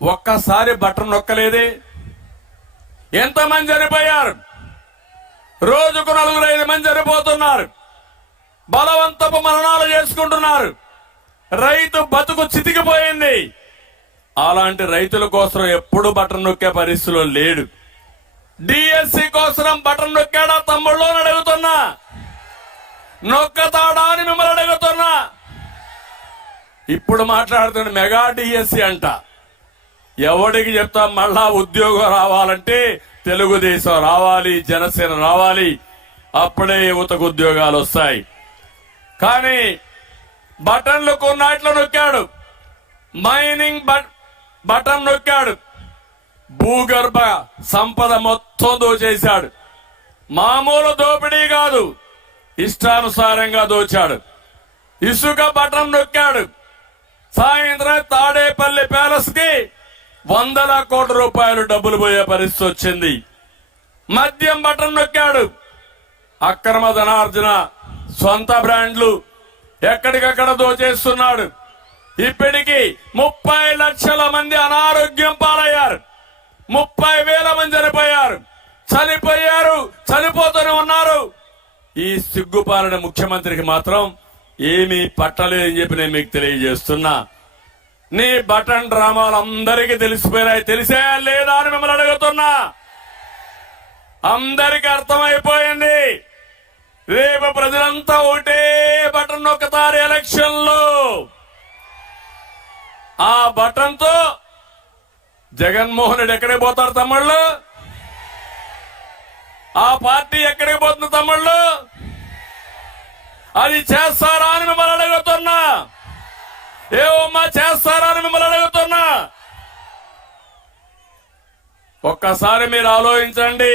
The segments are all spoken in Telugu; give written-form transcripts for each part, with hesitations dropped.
ఒక్కసారి బటన్ నొక్కలేదే. ఎంతమంది చనిపోయారు? రోజుకు 4-5 మంది చనిపోతున్నారు. బలవంతపు మరణాలు చేసుకుంటున్నారు. రైతు బతుకు చితికిపోయింది. అలాంటి రైతుల కోసం ఎప్పుడు బటన్ నొక్కే పరిస్థితిలో లేడు. డిఎస్సి కోసం బటన్ నొక్కాడా తమ్ముళ్ళు అని అడుగుతున్నా. నొక్కతాడా అని మిమ్మల్ని అడుగుతున్నా. ఇప్పుడు మాట్లాడుతున్న మెగా డిఎస్సి అంట. ఎవడికి చెప్తా? మళ్ళా ఉద్యోగం రావాలంటే తెలుగుదేశం రావాలి, జనసేన రావాలి, అప్పుడే యువతకు ఉద్యోగాలు వస్తాయి. కానీ బటన్లు కొన్నాట్లు నొక్కాడు. Mining button నొక్కాడు. భూగర్భ సంపద మొత్తం దోచేశాడు. మామూలు దోపిడీ కాదు, ఇష్టానుసారంగా దోచాడు. ఇసుక బటన్ నొక్కాడు. సాయంత్రం తాడేపల్లి ప్యాలెస్ కి 100 కోట్ల రూపాయలు డబ్బులు పోయే పరిస్థితి వచ్చింది. మద్యం బటన్ నొక్కాడు. అక్రమ ధనార్జన, సొంత బ్రాండ్లు ఎక్కడికక్కడ దోచేస్తున్నాడు. ఇప్పటికి 30 లక్షల మంది అనారోగ్యం పాలయ్యారు. 30,000 మంది చనిపోయారు, చనిపోతూనే ఉన్నారు. ఈ సిగ్గుపాలన ముఖ్యమంత్రికి మాత్రం ఏమీ పట్టలేదని చెప్పి నేను మీకు తెలియజేస్తున్నా. నీ బటన్ డ్రామాలు అందరికీ తెలిసిపోయినాయి. తెలిసేయా లేదా అని మిమ్మల్ని అడుగుతున్నా. అందరికీ అర్థమైపోయింది. రేపు ప్రజలంతా ఒకటే బటన్ నొక్కుతారు ఎలక్షన్ లో. ఆ బటన్ తో జగన్మోహన్ రెడ్డి ఎక్కడికి పోతారు తమ్ముళ్ళు? ఆ పార్టీ ఎక్కడికి పోతుంది తమ్ముళ్ళు? అది చేస్తారా అని మిమ్మల్ని అడుగుతున్నా. ఏమమ్మా చేస్తారా అని మిమ్మల్ని అడుగుతున్నా. ఒక్కసారి మీరు ఆలోచించండి.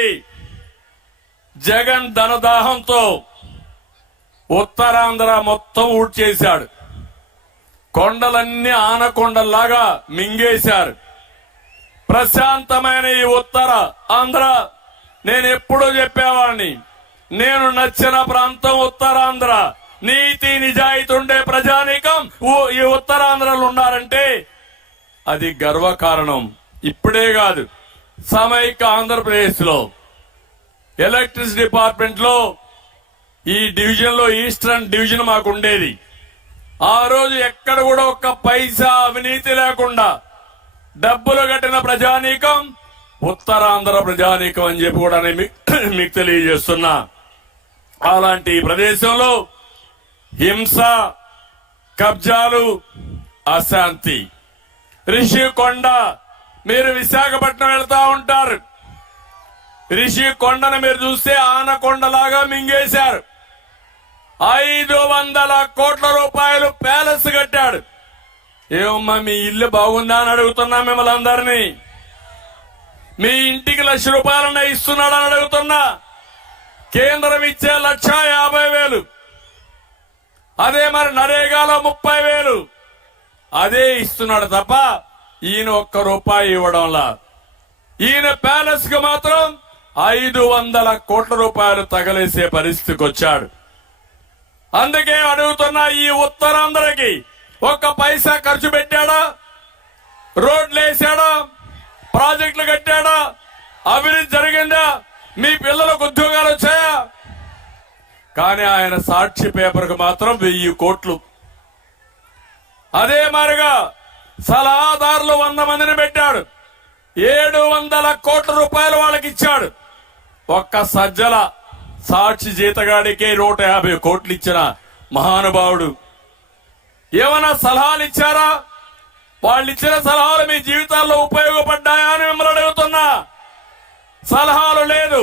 జగన్ ధనదాహంతో ఉత్తరాంధ్ర మొత్తం ఊడ్చేశాడు. కొండలన్నీ ఆనకొండల్లాగా మింగేశారు. ప్రశాంతమైన ఈ ఉత్తర ఆంధ్ర, నేను ఎప్పుడూ చెప్పేవాడిని, నేను నచ్చిన ప్రాంతం ఉత్తరాంధ్ర. నీతి నిజాయితీ ఉండే ప్రజానీకం ఈ ఉత్తరాంధ్రలో ఉన్నారంటే అది గర్వకారణం. ఇప్పుడే కాదు, సమైక్య ఆంధ్రప్రదేశ్ లో ఎలక్ట్రిసిటీ డిపార్ట్మెంట్ లో ఈ డివిజన్ లో ఈస్టర్న్ డివిజన్ మాకు ఉండేది. ఆ రోజు ఎక్కడ కూడా ఒక్క పైసా అవినీతి లేకుండా డబ్బులు కట్టిన ప్రజానీకం ఉత్తరాంధ్ర ప్రజానీకం అని చెప్పి కూడా మీకు తెలియజేస్తున్నా. అలాంటి ప్రదేశంలో హింస, కబ్జాలు, అశాంతి. రిషికొండ, మీరు విశాఖపట్నం వెళ్తా ఉంటారు. రిషికొండను మీరు చూస్తే ఆనకొండలాగా మింగేశారు. 500 కోట్ల రూపాయలు ప్యాలెస్ కట్టాడు. ఏమమ్మా మీ ఇల్లు బాగుందా అని అడుగుతున్నా మిమ్మల్ని అందరినీ. మీ ఇంటికి 1,00,000 రూపాయలన్నా ఇస్తున్నాడని అడుగుతున్నా. కేంద్రం ఇచ్చే 1,50,000. అదే మరి నరేగాలో 30,000 అదే ఇస్తున్నాడు తప్ప ఈయన 1 రూపాయి ఇవ్వడంలా. ఈయన ప్యాలెస్ కు మాత్రం 500 కోట్ల రూపాయలు తగలేసే పరిస్థితికి వచ్చాడు. అందుకే అడుగుతున్నా, ఈ ఉత్తరాంధ్రకి 1 పైసా ఖర్చు పెట్టాడా? రోడ్లు వేసాడా? ప్రాజెక్టులు కట్టాడా? అభివృద్ధి జరిగిందా? మీ పిల్లలకు ఉద్యోగాలు వచ్చాయా? కానీ ఆయన సాక్షి పేపర్ కు మాత్రం 1000 కోట్లు. అదే మారిగా సలహాదారులు 100 మందిని పెట్టాడు. 700 కోట్ల రూపాయలు వాళ్ళకి ఇచ్చాడు. ఒక్క సజ్జల సాక్షి జీతగాడికే 150 కోట్లు ఇచ్చిన మహానుభావుడు. ఏమైనా సలహాలు ఇచ్చారా? వాళ్ళు ఇచ్చిన సలహాలు మీ జీవితాల్లో ఉపయోగపడ్డాయా అని మిమ్మల్ని అడుగుతున్నా. సలహాలు లేదు.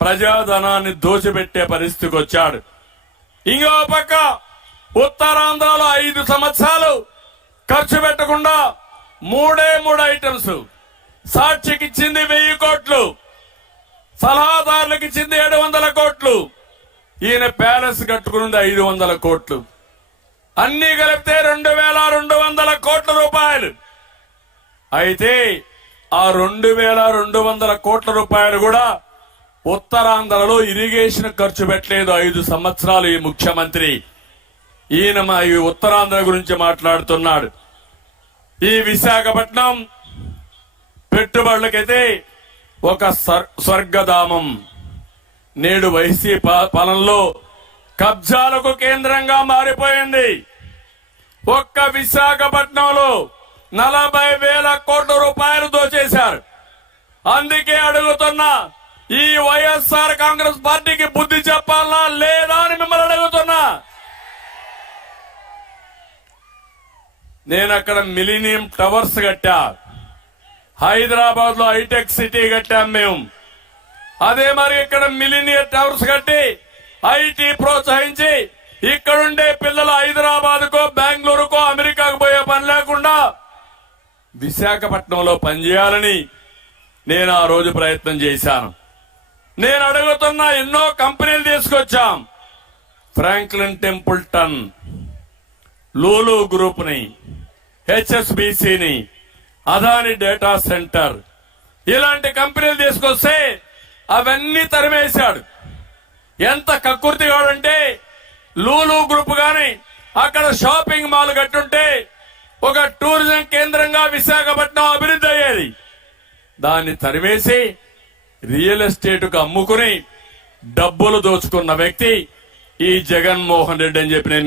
ప్రజాధనాన్ని దోచిపెట్టే పరిస్థితికి వచ్చాడు. ఇంకో పక్క ఉత్తరాంధ్రలో 5 సంవత్సరాలు ఖర్చు పెట్టకుండా 3 ఐటమ్స్. సాక్షికి ఇచ్చింది 1000 కోట్లు, సలహాదారులకు ఇచ్చింది 700 కోట్లు. ఈయన ప్యాలెస్ కట్టుకున్నది 500 కోట్లు. అన్ని కలిపితే 2,200 కోట్ల రూపాయలు. అయితే ఆ 2,200 కోట్ల రూపాయలు కూడా ఉత్తరాంధ్రలో ఇరిగేషన్ ఖర్చు పెట్టలేదు 5 సంవత్సరాలు ఈ ముఖ్యమంత్రి. ఈయన మా ఈ ఉత్తరాంధ్ర గురించి మాట్లాడుతున్నాడు. ఈ విశాఖపట్నం పెట్టుబడులకైతే ఒక స్వర్గధామం. నేడు వైసీపీ పాలనలో కబ్జాలకు కేంద్రంగా మారిపోయింది. ఒక్క విశాఖపట్నంలో 40,000 కోట్ల రూపాయలు దోచేశారు. అందుకే అడుగుతున్నా, ఈ వైఎస్ఆర్ కాంగ్రెస్ పార్టీకి బుద్ధి చెప్పాలా లేదా అని మిమ్మల్ని అడుగుతున్నా. నేను అక్కడ మిలీనియం టవర్స్ కట్టా, హైదరాబాద్ లో హైటెక్ సిటీ కట్టాం మేము. అదే మరి ఇక్కడ మిలీనియం టవర్స్ కట్టి ఐటీ ప్రోత్సహించి ఇక్కడుండే పిల్లలు హైదరాబాద్ కో బెంగళూరుకో అమెరికాకు పోయే పని లేకుండా విశాఖపట్నంలో పనిచేయాలని నేను ఆ రోజు ప్రయత్నం చేశాను. నేను అడుగుతున్నా, ఎన్నో కంపెనీలు తీసుకొచ్చాం. ఫ్రాంక్లిన్ టెంపుల్టన్, లూలు గ్రూప్ ని, హెచ్ఎస్బిసిని, అదాని డేటా సెంటర్, ఇలాంటి కంపెనీలు తీసుకొస్తే అవన్నీ తరిమేశాడు. ఎంత కక్కుర్తిగాడంటే, లూలు గ్రూప్ గాని అక్కడ షాపింగ్ మాల్ కట్టుంటే ఒక టూరిజం కేంద్రంగా విశాఖపట్నం అభివృద్ధి అయ్యేది. దాన్ని తరిమేసి రియల్ ఎస్టేట్ కు అమ్ముకుని డబ్బులు దోచుకున్న వ్యక్తి ఈ జగన్మోహన్ రెడ్డి అని చెప్పి నేను మీకు